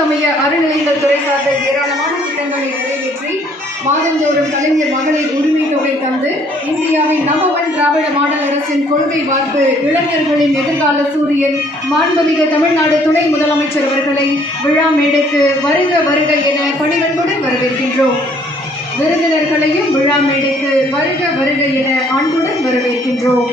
சமய அறநிலையங்கள் துறை சார்பில் ஏராளமான திட்டங்களை நிறைவேற்றி மாதந்தோறும் கலைஞர் மகளிர் உரிமை தொகை தந்து இந்தியாவின் நம்பர் திராவிட மாடல் அரசின் கொள்கை வார்ப்பு இளைஞர்களின் எதிர்கால சூரியன் மாண்புமிகு தமிழ்நாடு துணை முதலமைச்சர் அவர்களை விழா மேடைக்கு வருக வருக என பணிவன்புடன் வரவேற்கின்றோம். விருந்தினர்களையும் விழா மேடைக்கு வருக வருக என அன்புடன் வரவேற்கின்றோம்.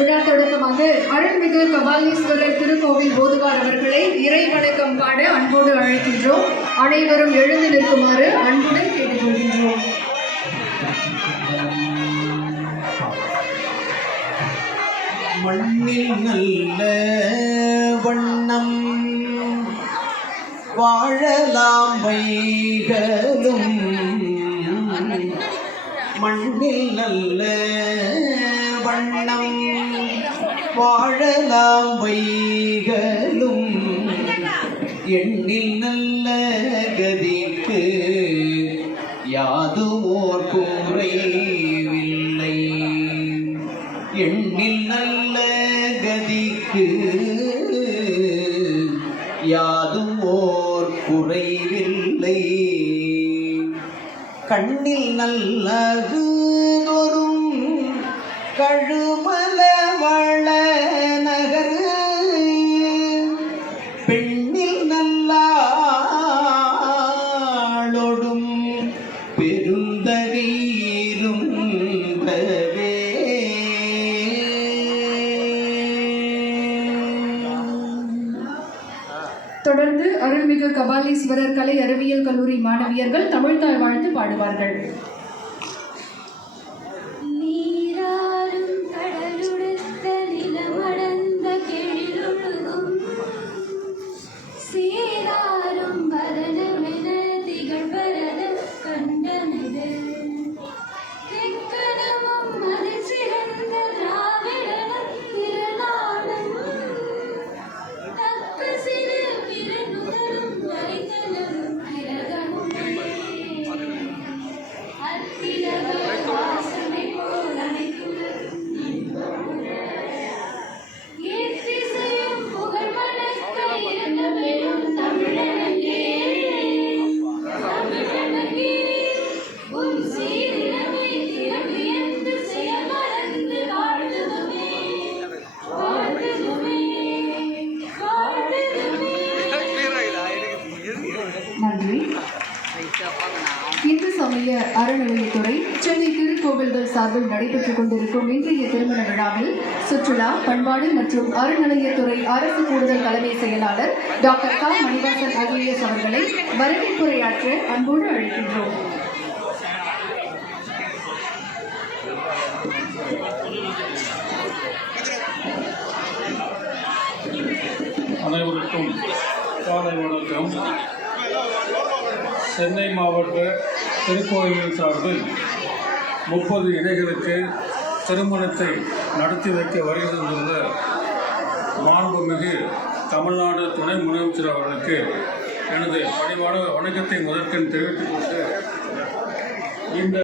விழா தொடக்கமாக அருள்மிகு கபாலீஸ்வரர் திருக்கோவில் போதுகார் அவர்களை இறை வணக்கம் பாட அன்போடு அழைக்கின்றோம். அனைவரும் எழுந்து நிற்குமாறு அன்புடன் கேட்டுக்கொள்கின்றோம். மண்ணில் நல்ல வண்ணம் வாழலாம் வைகளும், மண்ணில் நல்ல வண்ணம் வாழலாம் வைகளும், எண்ணில் நல்ல கதிக்கு யாதுமோர் குறைவில்லை, எண்ணில் நல்ல கதிக்கு யாதுமோர் குறைவில்லை, கண்ணில் நல்லது தோறும் கழுமல வள நகர், பெண்ணில் நல்லாளொடும் பெருந்தகீரும் தவே. தொடர்ந்து அருள்மிகு கபாலீஸ்வரர் கலை அறிவியல் கல்லூரி மாணவியர்கள் தமிழ்தாய் வாழ்த்து பாடுவார்கள். நன்றி. இந்து சமய அறநிலையத்துறை சென்னை திருக்கோவில்கள் சார்பில் நடைபெற்றுக் கொண்டிருக்கும் இன்றைய திருமண விழாவில் சுற்றுலா, பண்பாடு மற்றும் அறநிலையத்துறை அரசு கூடுதல் தலைமை செயலாளர் டாக்டர் க. மணிவாசன் IAS அவர்களை வரவேற்புரையாற்ற அன்போடு அழைக்கின்றோம். அனைவருக்கும் காலை வணக்கம். சென்னை மாவட்ட திருக்கோயில்கள் சார்பில் 30 இணைகளுக்கு திருமணத்தை நடத்தி வைக்க வருகின்ற மாண்புமிகு தமிழ்நாடு துணை முதலமைச்சர் அவர்களுக்கு எனது பணிவான வணக்கத்தை முதற்கண் தெரிவித்துக் கொண்டு இந்த